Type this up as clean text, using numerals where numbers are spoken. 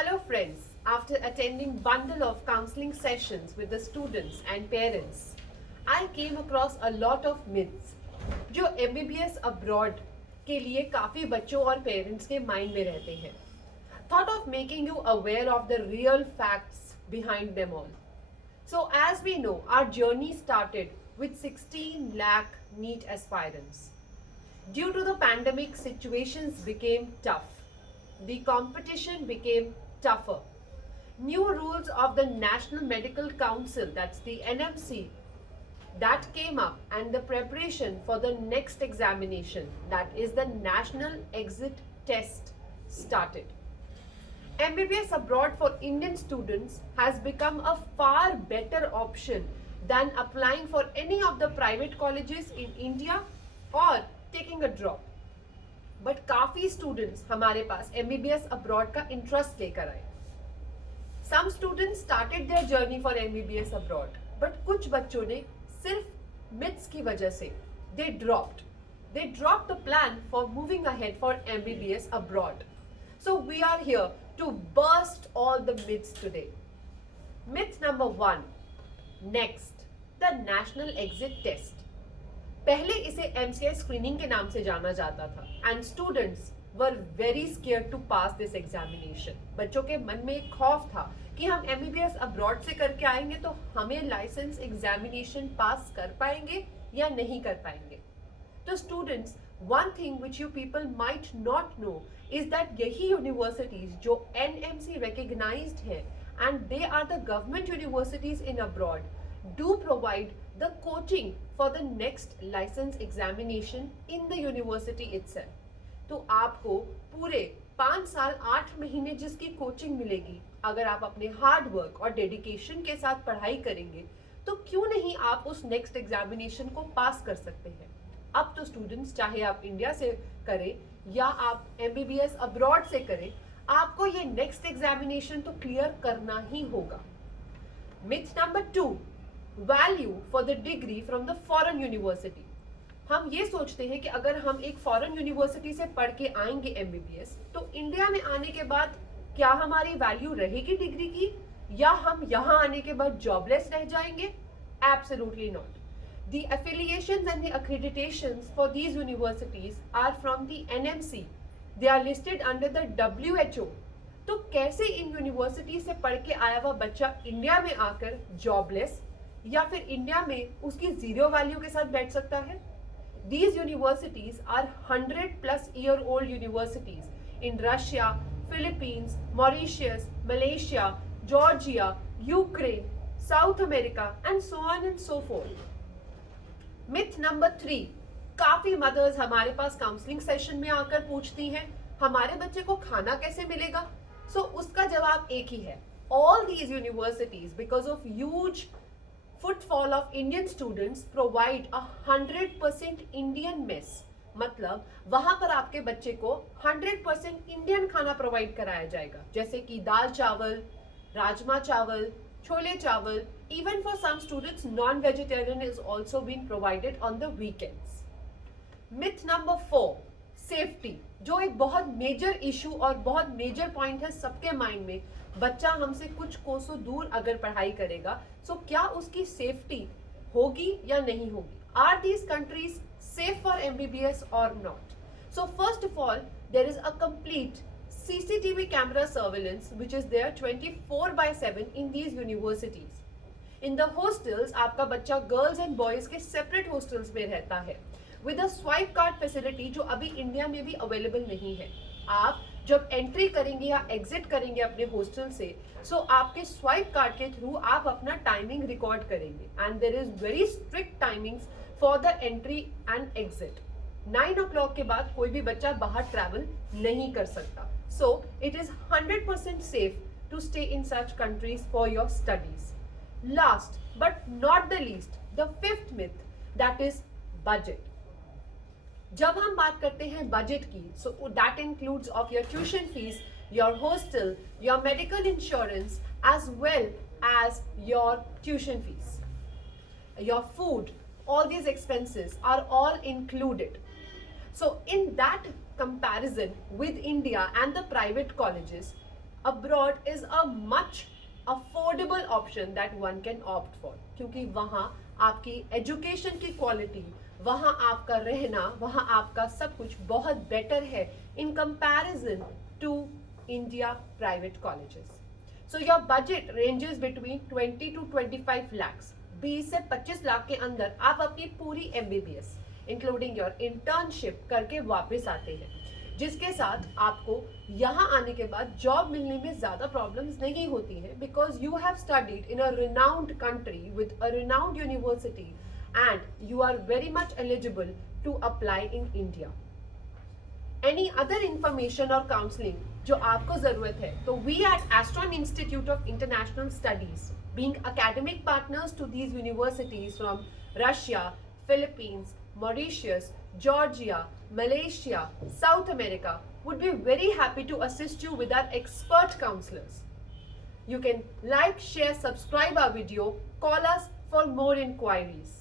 Hello friends, after attending bundle of counseling sessions with the students and parents, I came across a lot of myths जो MBBS abroad के लिए काफ़ी बच्चों और parents के mind में रहते हैं. Thought of making you aware of the real facts behind them all. So as we know, our journey started with 16 lakh NEET aspirants. Due to the pandemic, situations became tough. The competition became tougher. New rules of the National Medical Council, that's the NMC, that came up, and the preparation for the next examination, that is the National Exit Test, started. MBBS abroad for Indian students has become a far better option than applying for any of the private colleges in India or taking a drop. But काफ़ी students हमारे पास MBBS abroad का interest लेकर आए. Some students started their journey for MBBS abroad, but कुछ बच्चों ने सिर्फ मिथ्स की वजह से they dropped the plan for moving ahead for MBBS abroad. So we are here to burst all the myths today. Myth number 1, next the national exit test. पहले इसे MCI screening के नाम से जाना जाता था and students were very scare to pass this examination. बच्चों के मन में एक खौफ था कि हम MBBS अब्रॉड से करके आएंगे तो हमें लाइसेंस एग्जामिनेशन पास कर पाएंगे या नहीं कर पाएंगे. तो students, one thing which you people might not know is that यही यूनिवर्सिटीज जो NMC recognized है and they are the government universities in abroad do provide the coaching for the next license examination in the university itself. तो आपको पूरे 5 साल 8 महीने जिसकी coaching मिलेगी, अगर आप अपने हार्ड वर्क और डेडिकेशन के साथ पढ़ाई करेंगे तो क्यों नहीं आप उस नेक्स्ट एग्जामिनेशन को पास कर सकते हैं. अब तो स्टूडेंट्स, चाहे आप इंडिया से करें या आप MBBS अब्रॉड से करें, आपको ये नेक्स्ट एग्जामिनेशन तो क्लियर करना ही होगा. Myth number 2, value for the degree from the foreign university. हम ये सोचते हैं कि अगर हम एक फॉरेन यूनिवर्सिटी से पढ़ के आएंगे MBBS तो इंडिया में आने के बाद क्या हमारी वैल्यू रहेगी डिग्री की, या हम यहाँ आने के बाद जॉबलेस रह जाएंगे? Absolutely not. The affiliations and the accreditations for these universities are from the NMC. They are listed under the WHO. तो कैसे इन यूनिवर्सिटी से पढ़ के आया हुआ बच्चा इंडिया में आकर जॉबलेस या फिर इंडिया में उसकी जीरो वैल्यू के साथ बैठ सकता है? These universities are 100+ year-old universities in Russia, Philippines, Mauritius, Malaysia, Georgia, Ukraine, South America, and so on and so forth. Myth number 3, काफी मदर्स हमारे पास काउंसलिंग सेशन में आकर पूछती हैं हमारे बच्चे को खाना कैसे मिलेगा. सो उसका जवाब एक ही है. All these universities, because of huge footfall of Indian students, provide a 100% Indian mess. मतलब वहां पर आपके बच्चे को 100% इंडियन खाना प्रोवाइड कराया जाएगा, जैसे कि दाल चावल, राजमा चावल, छोले चावल. Even for some students non vegetarian is also been provided on the weekends. Myth number 4, safety, जो एक बहुत मेजर इशू और बहुत मेजर पॉइंट है सबके माइंड में. बच्चा हमसे कुछ कोसों दूर अगर पढ़ाई करेगा सो क्या उसकी सेफ्टी होगी या नहीं होगी? Are these countries safe for MBBS और not? So first of all, there is a complete CCTV camera surveillance which is there 24/7 in these universities. In the hostels आपका बच्चा गर्ल्स एंड बॉयज के separate hostels में रहता है with a swipe card facility जो अभी India में भी अवेलेबल नहीं है. आप जब एंट्री करेंगे या एग्जिट करेंगे अपने हॉस्टल से, सो आपके स्वाइप कार्ड के थ्रू आप अपना टाइमिंग रिकॉर्ड करेंगे and there is very strict timings for the entry and exit. 9 o'clock के बाद कोई भी बच्चा बाहर ट्रैवल नहीं कर सकता. So it is 100% safe to stay in such countries for your studies. Last but not the least, the 5th myth, that is budget. जब हम बात करते हैं बजट की, so that includes of your tuition fees, your hostel, your medical insurance, as well as your tuition fees, your food. All these expenses are all included. So in that comparison with India and the private colleges, abroad is a much affordable option that one can opt for, क्योंकि वहाँ आपकी education की quality, वहाँ आपका रहना, वहाँ आपका सब कुछ बहुत बेटर है in comparison to India private colleges. So your budget ranges between 20 to 25 lakhs. 20 से 25 लाख के अंदर आप अपनी पूरी MBBS इंक्लूडिंग योर इंटर्नशिप करके वापस आते हैं, जिसके साथ आपको यहाँ आने के बाद जॉब मिलने में ज़्यादा प्रॉब्लम्स नहीं होती हैं, because you have studied in a renowned country with a renowned university and you are very much eligible to apply in India. Any other information और काउंसलिंग जो आपको जरूरत है, तो we at Astron Institute of International Studies being academic partners to these universities from Russia, Philippines, Mauritius, Georgia, Malaysia, South America would be very happy to assist you with our expert counselors. You can like, share, subscribe our video, call us for more inquiries.